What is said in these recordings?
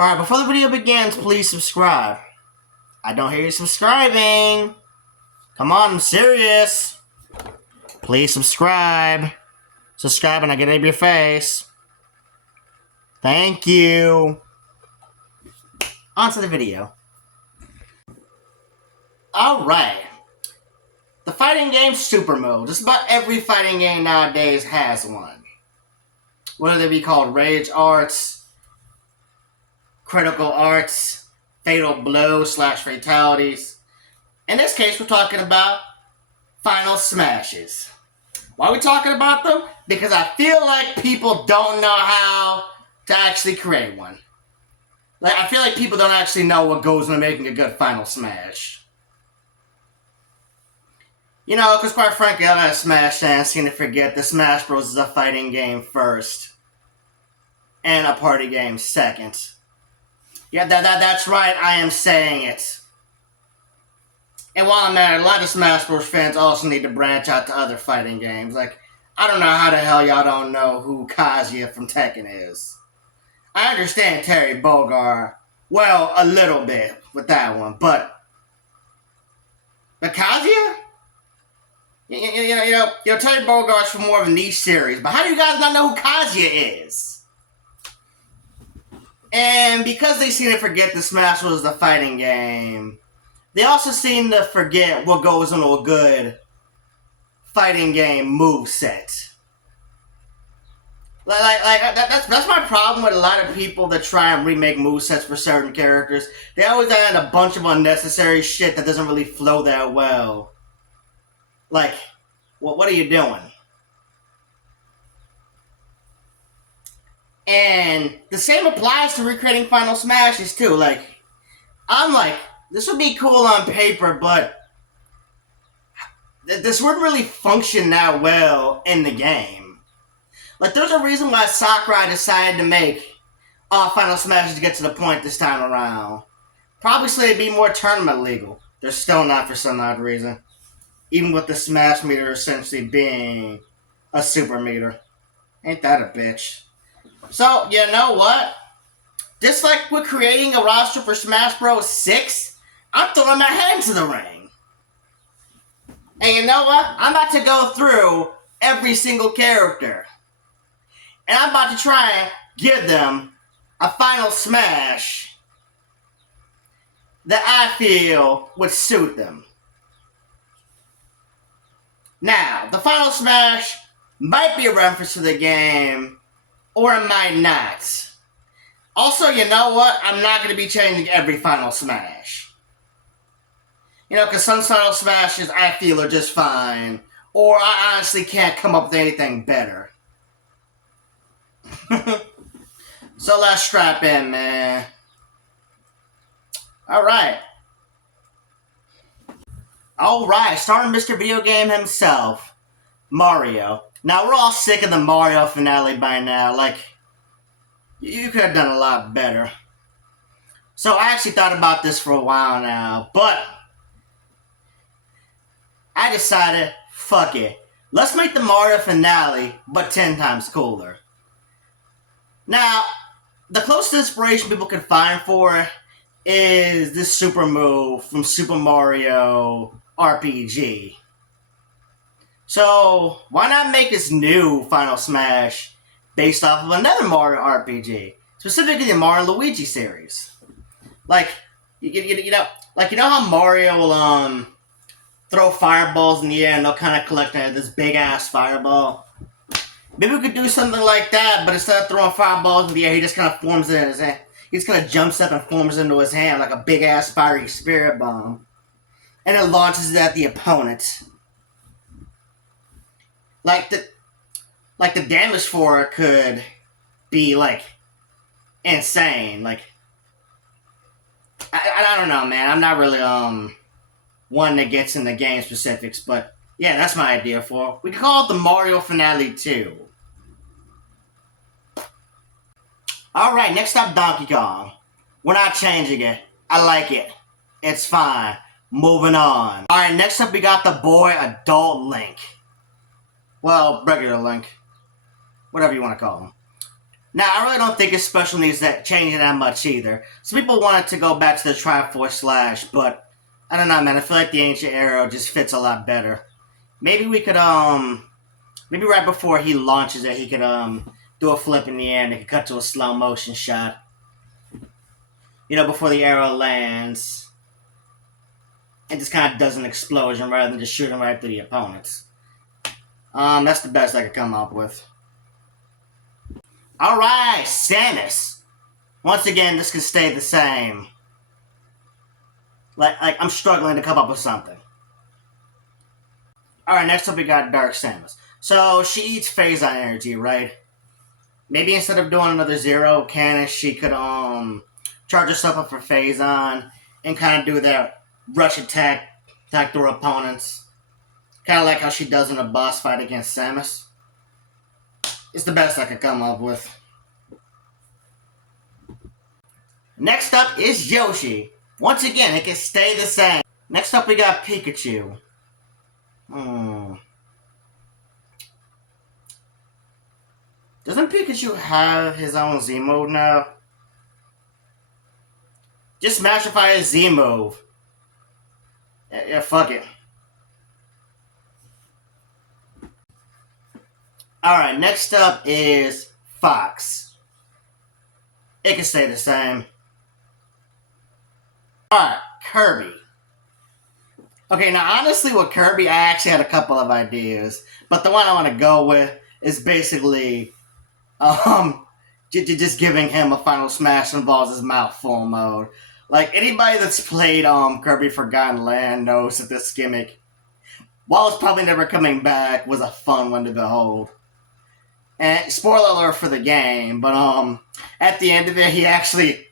Alright, before the video begins, please subscribe. I don't hear you subscribing. Come on, I'm serious. Please subscribe. Subscribe and I get it in your face. Thank you. On to the video. Alright. The fighting game Super Mode. Just about every fighting game nowadays has one. Whether they be called Rage Arts, Critical Arts, Fatal Blows / Fatalities. In this case, we're talking about Final Smashes. Why are we talking about them? Because I feel like people don't know how to actually create one. I feel like people don't actually know what goes into making a good Final Smash. You know, because quite frankly, I'm not a Smash fan. Seem to forget that Smash Bros. Is a fighting game first. And a party game second. Yeah, that's right, I am saying it. And while I'm at it, a lot of Smash Bros. Fans also need to branch out to other fighting games. I don't know how the hell y'all don't know who Kazuya from Tekken is. I understand Terry Bogard, well, a little bit with that one, but Kazuya? You know, Terry Bogard's from more of a niche series, but how do you guys not know who Kazuya is? And because they seem to forget that Smash was the fighting game, they also seem to forget what goes into a good fighting game moveset. That's my problem with a lot of people that try and remake movesets for certain characters. They always add a bunch of unnecessary shit that doesn't really flow that well. What are you doing? And the same applies to recreating Final Smashes too. This would be cool on paper, but this wouldn't really function that well in the game. There's a reason why Sakurai decided to make all Final Smashes to get to the point this time around. Probably so it'd be more tournament legal. They're still not for some odd reason. Even with the Smash meter essentially being a super meter. Ain't that a bitch? So, you know what? Just like we're creating a roster for Smash Bros. 6, I'm throwing my head into the ring. And you know what? I'm about to go through every single character. And I'm about to try and give them a Final Smash that I feel would suit them. Now, the Final Smash might be a reference to the game, or it might not. Also, you know what? I'm not going to be changing every Final Smash. You know, because some Final Smashes I feel are just fine. Or I honestly can't come up with anything better. So let's strap in, man. Alright. Alright, starting Mr. Video Game himself, Mario. Now, we're all sick of the Mario finale by now. You could have done a lot better. So I actually thought about this for a while now, but I decided, fuck it. Let's make the Mario finale, but 10 times cooler. Now, the closest inspiration people can find for it is this super move from Super Mario RPG. So, why not make this new Final Smash based off of another Mario RPG? Specifically the Mario Luigi series. You know how Mario will, throw fireballs in the air and they'll kind of collect this big-ass fireball? Maybe we could do something like that, but instead of throwing fireballs in the air, he just kind of forms it in his hand. He just kind of jumps up and forms it into his hand like a big-ass fiery spirit bomb. And it launches it at the opponent. The damage for it could be, insane. I don't know, man. I'm not really, one that gets in the game specifics, but, yeah, that's my idea for it. We could call it the Mario Finale 2. Alright, next up, Donkey Kong. We're not changing it. I like it. It's fine. Moving on. Alright, next up we got the boy Adult Link. Well, regular Link. Whatever you want to call him. Now, I really don't think his special needs that changing that much either. Some people wanted to go back to the Triforce Slash, but I don't know, man. I feel like the Ancient Arrow just fits a lot better. Maybe we could, maybe right before he launches it, he could, do a flip in the air and it could cut to a slow motion shot. You know, before the arrow lands. And just kind of does an explosion rather than just shooting right through the opponents. That's the best I could come up with. Alright, Samus. Once again, this can stay the same. Like I'm struggling to come up with something. Alright, next up we got Dark Samus. So, she eats Phazon energy, right? Maybe instead of doing another Zero Cannon, she could, charge herself up for Phazon and kind of do that rush attack through her opponents. Kind of like how she does in a boss fight against Samus. It's the best I could come up with. Next up is Yoshi. Once again, it can stay the same. Next up we got Pikachu. Doesn't Pikachu have his own Z move now? Just Masterify his Z move. Yeah, fuck it. Alright, next up is Fox. It can stay the same. Alright, Kirby. Okay, now honestly with Kirby, I actually had a couple of ideas. But the one I want to go with is basically, just giving him a Final Smash involves his mouth full mode. Like, anybody that's played Kirby Forgotten Land knows that this gimmick, while it's probably never coming back, was a fun one to behold. And spoiler alert for the game, but at the end of it, he actually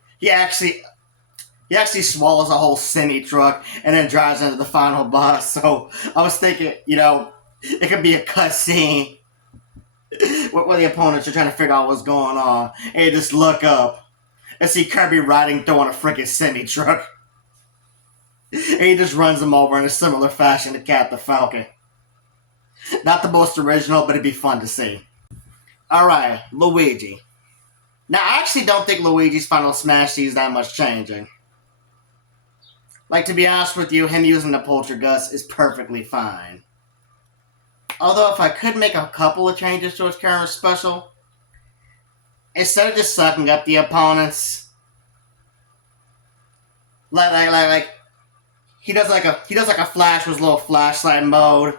swallows a whole semi truck and then drives into the final boss. So I was thinking, you know, it could be a cutscene where the opponents are trying to figure out what's going on, and you just look up and see Kirby riding through on a freaking semi truck, and he just runs him over in a similar fashion to Cat the Falcon. Not the most original, but it'd be fun to see. Alright, Luigi. Now, I actually don't think Luigi's Final Smash sees that much changing. Like, to be honest with you, him using the Poltergust is perfectly fine. Although, if I could make a couple of changes to his current special, instead of just sucking up the opponents, like he does like a flash with his little flashlight mode,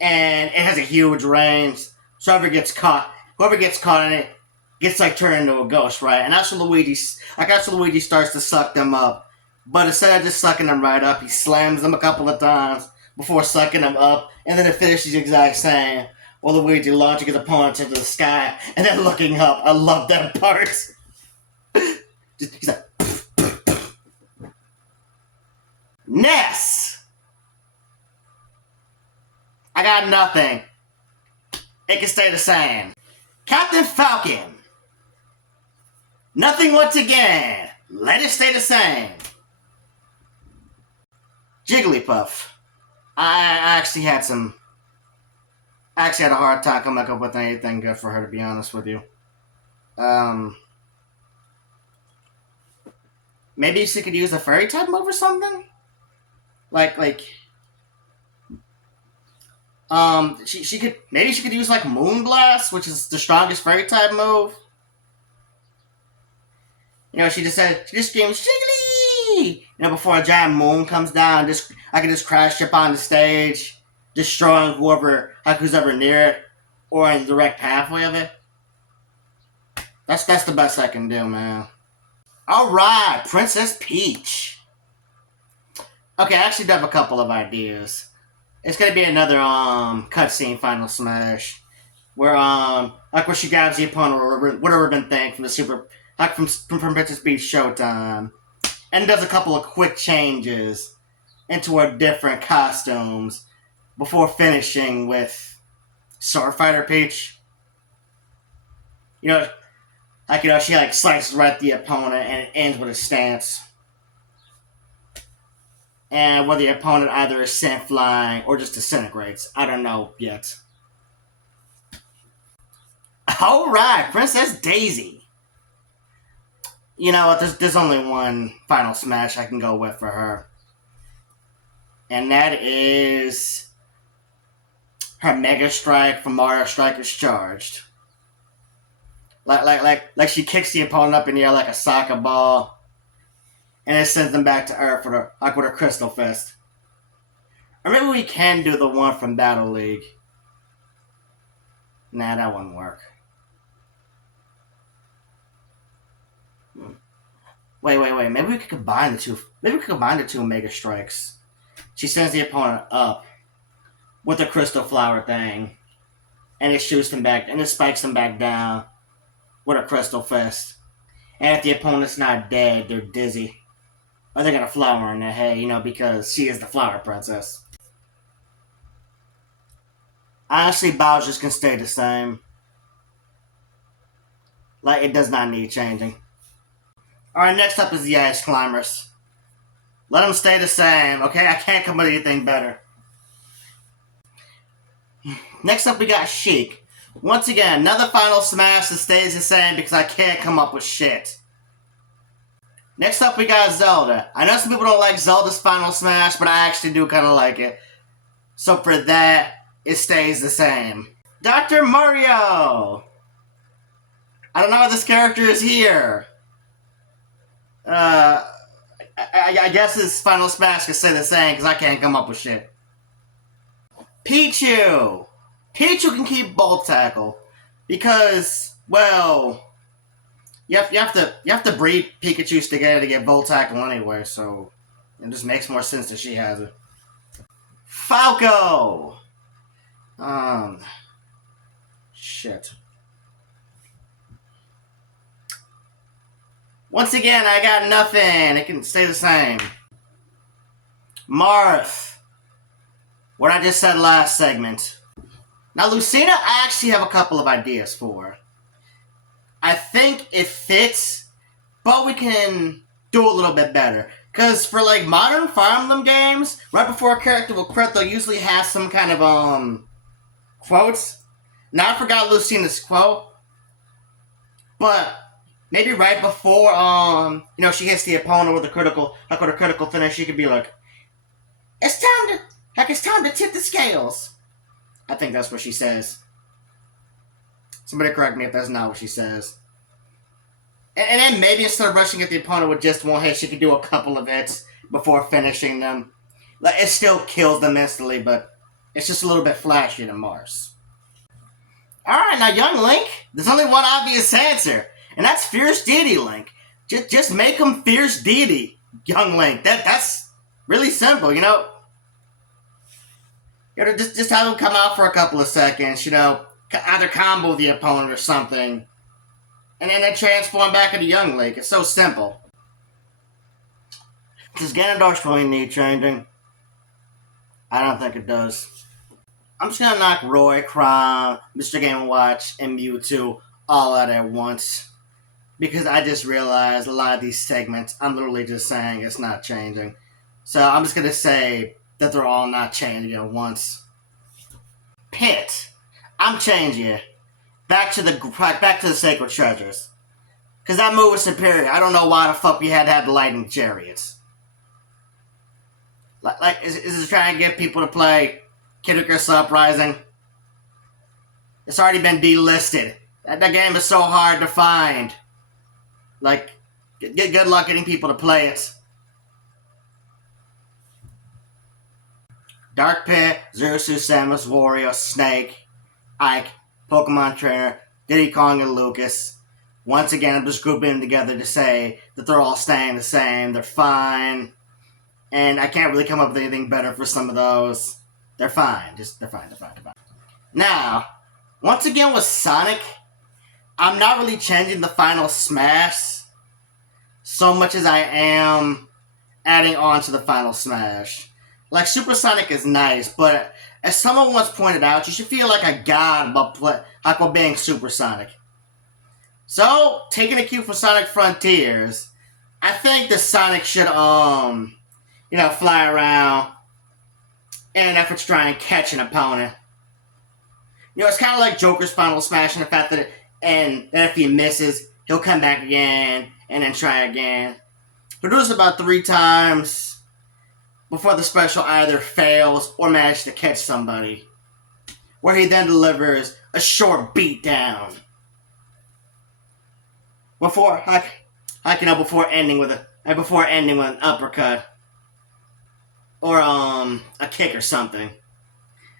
and it has a huge range. So whoever gets caught in it gets like turned into a ghost, right? And that's when Luigi starts to suck them up. But instead of just sucking them right up, he slams them a couple of times before sucking them up, and then it finishes the exact same. Well, Luigi launching his opponents into the sky and then looking up. I love that part. He's like, Ness! I got nothing. It can stay the same. Captain Falcon. Nothing once again. Let it stay the same. Jigglypuff. I actually had a hard time coming up with anything good for her, to be honest with you. Maybe she could use a fairy type move or something? She could use like Moonblast, which is the strongest fairy type move. You know, she just screams Jiggly! You know, before a giant moon comes down, I can just crash up on the stage, destroying who's ever near it, or in the direct pathway of it. That's the best I can do, man. Alright, Princess Peach. Okay, I actually do have a couple of ideas. It's gonna be another cutscene Final Smash, where where she grabs the opponent with a ribbon thing from from Princess Peach Showtime, and does a couple of quick changes into her different costumes before finishing with Sword Fighter Peach. You know, she slices right at the opponent and it ends with a stance. And whether the opponent either is sent flying or just disintegrates, I don't know yet. Alright, Princess Daisy. You know what, there's only one final smash I can go with for her. And that is her Mega Strike from Mario Strikers Charged. Like she kicks the opponent up in the air like a soccer ball, and it sends them back to Earth with her Crystal Fist. Or maybe we can do the one from Battle League. Nah, that wouldn't work. Wait. Maybe we could combine the two. Maybe we could combine the two Mega Strikes. She sends the opponent up with the Crystal Flower thing, and it shoots them back, and it spikes them back down with a Crystal Fist. And if the opponent's not dead, they're dizzy. Or they got a flower in their head, because she is the Flower Princess. Honestly, Bowser's can stay the same. Like, it does not need changing. Alright, next up is the Ice Climbers. Let them stay the same, okay? I can't come up with anything better. Next up, we got Sheik. Once again, another final smash that stays the same because I can't come up with shit. Next up, we got Zelda. I know some people don't like Zelda's final smash, but I actually do kind of like it. So for that, it stays the same. Dr. Mario! I don't know why this character is here. I guess his final smash can stay the same because I can't come up with shit. Pichu! Pichu can keep Bolt Tackle because, well, you have to breed Pikachus together to get Bolt Tackle anyway, so it just makes more sense that she has it. Falco! Shit. Once again, I got nothing. It can stay the same. Marth. What I just said last segment. Now, Lucina, I actually have a couple of ideas for. I think it fits, but we can do a little bit better. Because for, like, modern Fire Emblem games, right before a character will crit, they'll usually have some kind of, quotes. Now, I forgot Lucina's quote. But maybe right before, she hits the opponent with a critical finish, she could be like, it's time to tip the scales. I think that's what she says. Somebody correct me if that's not what she says. And then maybe instead of rushing at the opponent with just one hit, she could do a couple of hits before finishing them. Like, it still kills them instantly, but it's just a little bit flashier than Mars. Alright, now young Link, there's only one obvious answer, and that's Fierce Deity Link. Just make him Fierce Deity, young Link. That's really simple, Just have him come out for a couple of seconds, either combo the opponent or something, and then transform back into Young Link. It's so simple. Does Ganondorf really need changing? I don't think it does. I'm just gonna knock Roy, Chrom, Mr. Game & Watch, and Mewtwo all out at once. Because I just realized a lot of these segments, I'm literally just saying it's not changing. So I'm just gonna say that they're all not changing at once. Pit. I'm changing it. Back to the Sacred Treasures. Because that move was superior. I don't know why the fuck we had to have the Lightning Chariots. Is it trying to get people to play Kid Icarus Uprising? It's already been delisted. That game is so hard to find. Good luck getting people to play it. Dark Pit, Zersu, Samus, Wario, Snake, Ike, Pokemon Trainer, Diddy Kong, and Lucas. Once again, I'm just grouping them together to say that they're all staying the same. They're fine. And I can't really come up with anything better for some of those. They're fine. They're fine. Now, once again with Sonic, I'm not really changing the final smash so much as I am adding on to the final smash. Like, Super Sonic is nice, but as someone once pointed out, you should feel like a god while being Super Sonic. So, taking a cue from Sonic Frontiers, I think the Sonic should, fly around in an effort to try and catch an opponent. You know, it's kind of like Joker's Final Smash in the fact that, and that if he misses, he'll come back again and then try again. He'll do this about 3 times before the special either fails or manages to catch somebody, where he then delivers a short beatdown before before ending with an uppercut or a kick or something,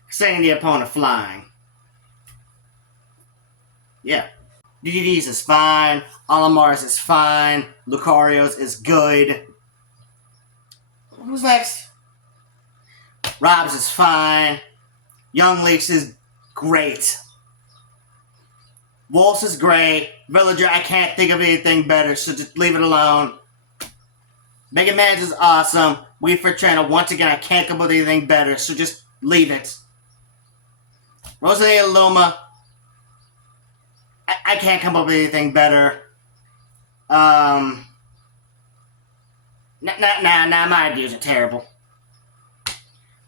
sending the opponent flying. Yeah. DDD's is fine. Olimar's is fine. Lucario's is good. Who's next? Rob's is fine. Young Leaks is great. Wolf's is great. Villager, I can't think of anything better, so just leave it alone. Mega Man's is awesome. Wii for Trainer, once again, I can't come up with anything better, so just leave it. Rosalina Luma, I can't come up with anything better. Nah, my ideas are terrible.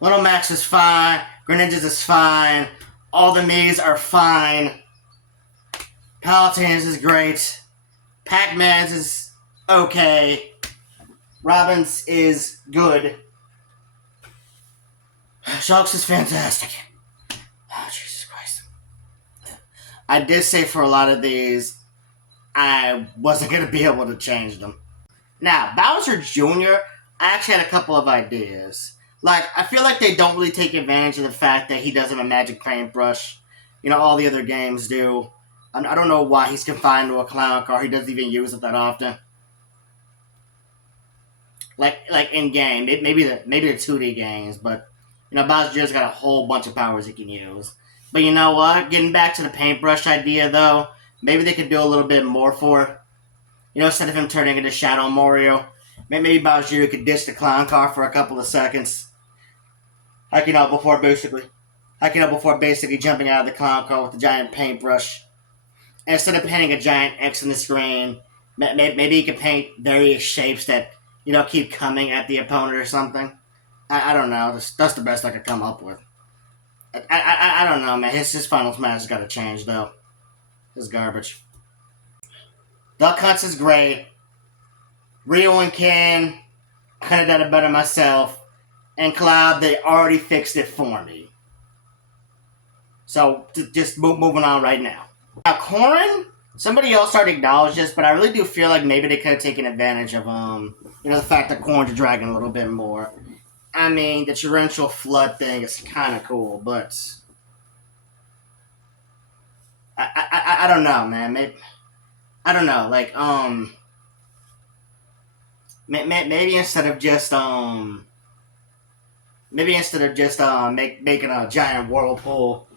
Little Max is fine. Greninjas is fine. All the Mii's are fine. Palutena's is great. Pac-Man's is okay. Robin's is good. Shulk's is fantastic. Oh, Jesus Christ. I did say for a lot of these, I wasn't going to be able to change them. Now, Bowser Jr., I actually had a couple of ideas. Like, I feel like they don't really take advantage of the fact that he doesn't have a magic paintbrush. You know, all the other games do. I don't know why he's confined to a clown car. He doesn't even use it that often. Like in game, maybe the 2D games, but you know, Bowser Jr.'s got a whole bunch of powers he can use. But you know what? Getting back to the paintbrush idea, though, maybe they could do a little bit more for it. You know, instead of him turning into Shadow Mario, maybe Bowser Jr. could ditch the clown car for a couple of seconds. Before basically jumping out of the clown car with the giant paintbrush. And instead of painting a giant X in the screen, maybe he could paint various shapes that, you know, keep coming at the opponent or something. I don't know. That's the best I could come up with. I don't know, man. His Final Smash has got to change, though. It's garbage. Duck Hunts is great. Ryu and Ken, I kind of done it better myself. And Cloud, they already fixed it for me. So, just moving on right now. Now, Corrin, somebody else already acknowledged this, but I really do feel like maybe they could have taken advantage of, you know, the fact that Corrin's a dragon a little bit more. I mean, the torrential flood thing is kind of cool, but I don't know, man. Maybe, I don't know, like, maybe instead of just making a giant whirlpool,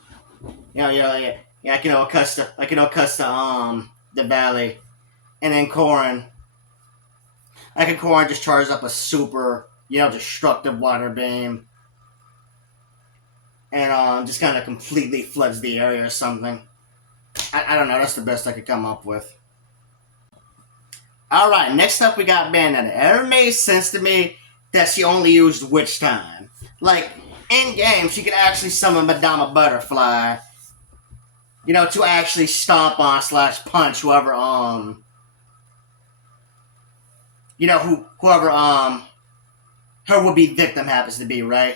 I can Okusta the valley, and then Corrin just charges up a super, you know, destructive water beam, and just kind of completely floods the area or something. I don't know. That's the best I could come up with. All right, next up we got Bandana. It never made sense to me that she only used Witch Time. Like, in game, she could actually summon Madama Butterfly, you know, to actually stomp on / punch whoever her would-be victim happens to be, right?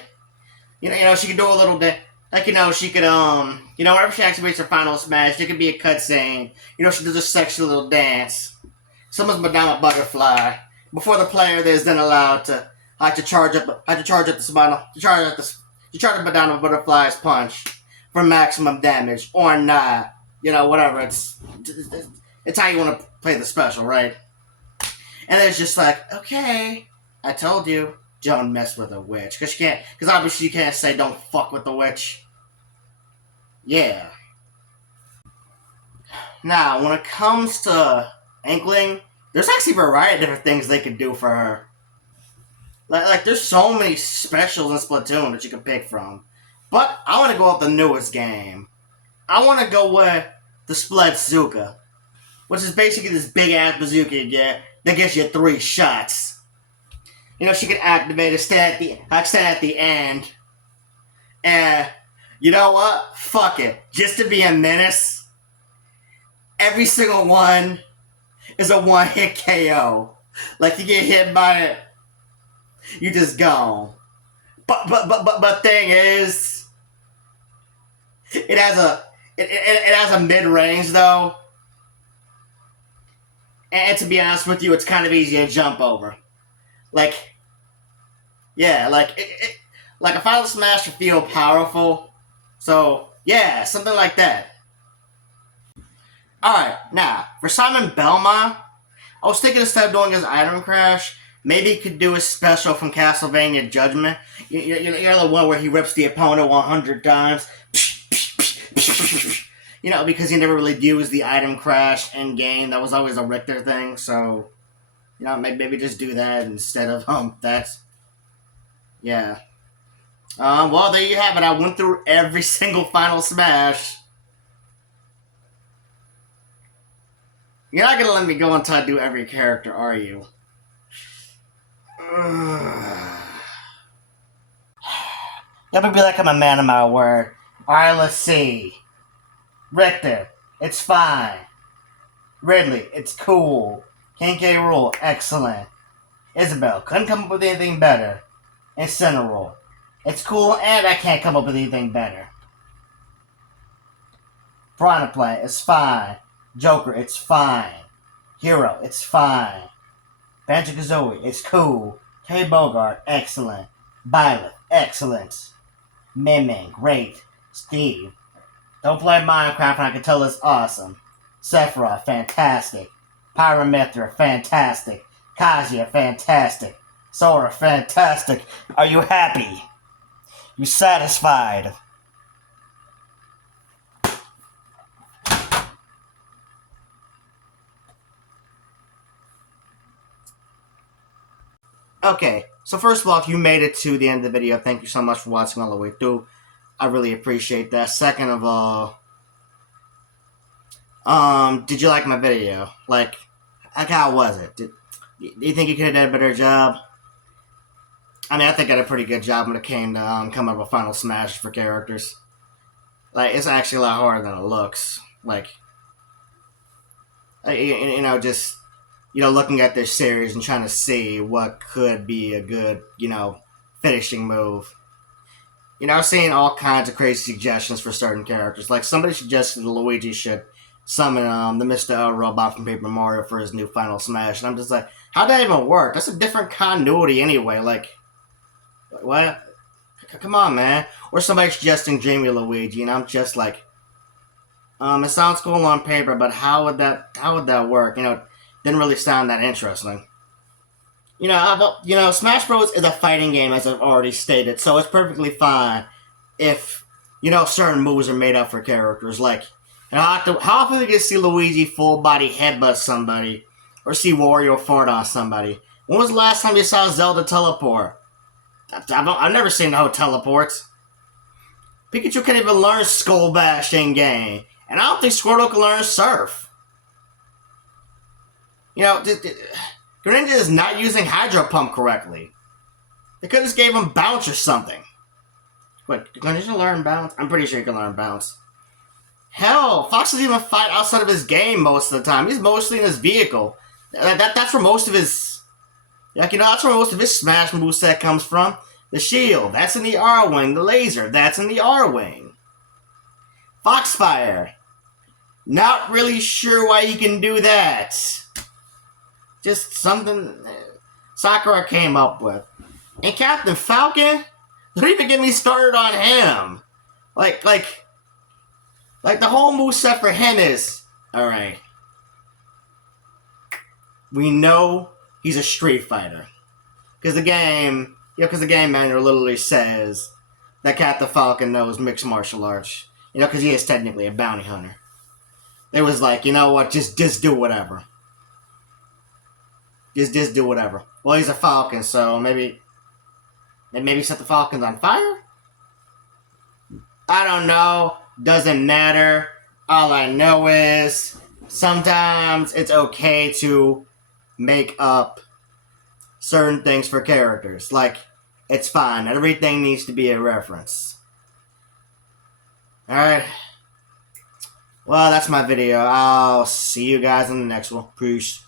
You know, she could do a little bit, like, you know, she could, whenever she activates her Final Smash, there could be a cutscene, you know, she does a sexy little dance, summons Madama Butterfly, before the player is then allowed to charge up the Madama Butterfly's punch for maximum damage, or not, you know, whatever, it's how you want to play the special, right? And it's just like, okay, I told you, don't mess with a witch. Because obviously you can't say don't fuck with the witch. Yeah. Now, when it comes to Inkling, there's actually a variety of different things they could do for her. Like there's so many specials in Splatoon that you can pick from. But I want to go with the newest game. I want to go with the Splatzuka, which is basically this big-ass bazooka you get that gets you 3 shots. You know, she can activate it, stand at the end, and, You know what? Fuck it. Just to be a menace, every single one is a one-hit KO. Like, you get hit by it, you just gone. But thing is, it has a mid-range though. And to be honest with you, it's kind of easy to jump over. Like, yeah, like a Final Smash should feel powerful. So, yeah, something like that. Alright, now, for Simon Belmont, I was thinking instead of doing his item crash, maybe he could do a special from Castlevania Judgment. You're the one where he rips the opponent 100 times. You know, because he never really used the item crash in game. That was always a Richter thing, so... You know, maybe just do that instead of, that. Yeah. Well, there you have it. I went through every single Final Smash. You're not gonna let me go until I do every character, are you? That would be like I'm a man of my word. Alright, let's see. Richter, it's fine. Ridley, it's cool. King K. Rool, excellent. Isabel, couldn't come up with anything better. Incineroar, it's cool and I can't come up with anything better. Bronaplant, it's fine. Joker, it's fine. Hero, it's fine. Banjo-Kazooie, it's cool. K. Bogart, excellent. Byleth, excellent. Miming, great. Steve, don't play Minecraft and I can tell it's awesome. Sephiroth, fantastic. Pyramithra, fantastic. Kazuya, fantastic. Sora, fantastic. Are you happy? You satisfied? Okay, so first of all, if you made it to the end of the video, thank you so much for watching all the way through. I really appreciate that. Second of all, did you like my video? Like how was it? Do you think you could have done a better job? I mean, I think I did a pretty good job when it came to coming up with Final Smash for characters. Like, it's actually a lot harder than it looks. Like, just... looking at this series and trying to see what could be a good, finishing move. I've seen all kinds of crazy suggestions for certain characters. Like, somebody suggested Luigi should summon the Mr. L robot from Paper Mario for his new Final Smash. And I'm just like, how'd that even work? That's a different continuity anyway. Like, what? Come on, man. Or somebody suggesting Dreamy Luigi, and I'm just like, it sounds cool on paper, but how would that work? Didn't really sound that interesting. Smash Bros. Is a fighting game, as I've already stated, so it's perfectly fine if, certain moves are made up for characters. Like, how often do you get to see Luigi full-body headbutt somebody, or see Wario fart on somebody? When was the last time you saw Zelda teleport? I've never seen no teleports. Pikachu can't even learn Skull Bash in-game, and I don't think Squirtle can learn Surf. Greninja is not using Hydro Pump correctly. They could have just gave him Bounce or something. Wait, can Greninja learn Bounce? I'm pretty sure he can learn Bounce. Hell, Fox doesn't even fight outside of his game most of the time. He's mostly in his vehicle. That's where most of his... that's where most of his Smash moveset comes from. The shield, that's in the R-Wing. The laser, that's in the R-Wing. Foxfire. Not really sure why he can do that. Just something Sakura came up with. And Captain Falcon? Don't even get me started on him. Like the whole moveset for him is... Alright. We know he's a Street Fighter. Because the game manual literally says that Captain Falcon knows mixed martial arts. Because he is technically a bounty hunter. It was like, you know what, just do whatever. Just do whatever. Well, he's a Falcon, so maybe set the Falcons on fire? I don't know. Doesn't matter. All I know is sometimes it's okay to make up certain things for characters. Like, it's fine. Not everything needs to be a reference. Alright. Well, that's my video. I'll see you guys in the next one. Peace.